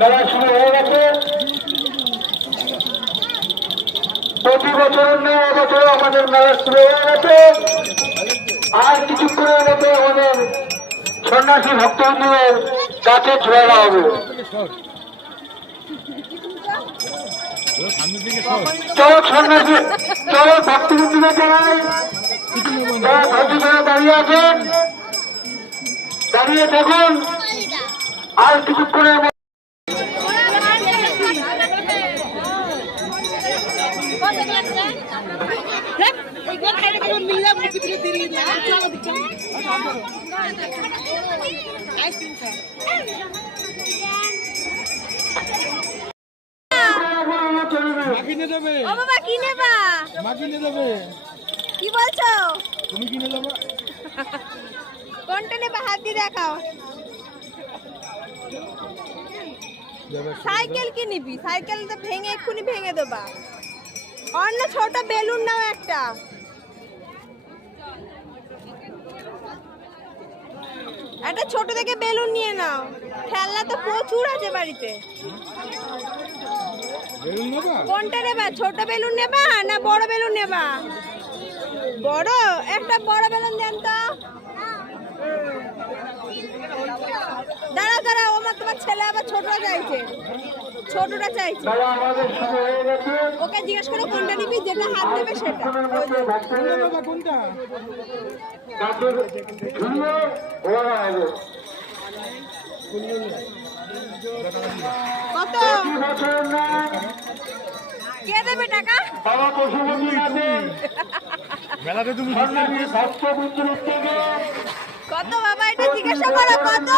মেলা শুরু হয়ে গেছে। প্রতি বছরের নেই এবছর আমাদের মেলা শুরু হয়ে গেছে। আর কিছুক্ষণের মধ্যে আমাদের সন্ন্যাসী ভক্তবৃন্দের কাছে ছোড়া হবে। চলো সন্ন্যাসী, চলো ভক্তবৃন্দদের জানাই দাঁড়িয়ে আছেন, দাঁড়িয়ে থাকুন। আর কিছুক্ষণের মধ্যে কি বলছো? তুমি কিনে দেবো? কোনটা নেবে? হাত দিয়ে দেখাও। সাইকেল কি নিবি? সাইকেল তো ভেঙে এক্ষুনি ভেঙে দেবা। অন্য ছোট বেলুন নাও একটা। একটা ছোট থেকে বেলুন নিয়ে নাও। খেলনা তো প্রচুর আছে বাড়িতে। কোনটা নেবা? ছোট বেলুন নেবা না বড় বেলুন নেবা? বড় একটা বড় বেলুন দেন তো। দাঁড়াও দাঁড়াও, তোমার ছেলে আবার ছোটটা চাইছে, ছোটটা চাইছে। ওকে জিজ্ঞেস করো কোনটা নিবি, যেটা হাত দেবে সেটা। কোনটা? কত? কে দেবে টাকা? কত বাবা, এটা জিজ্ঞাসা করো কত?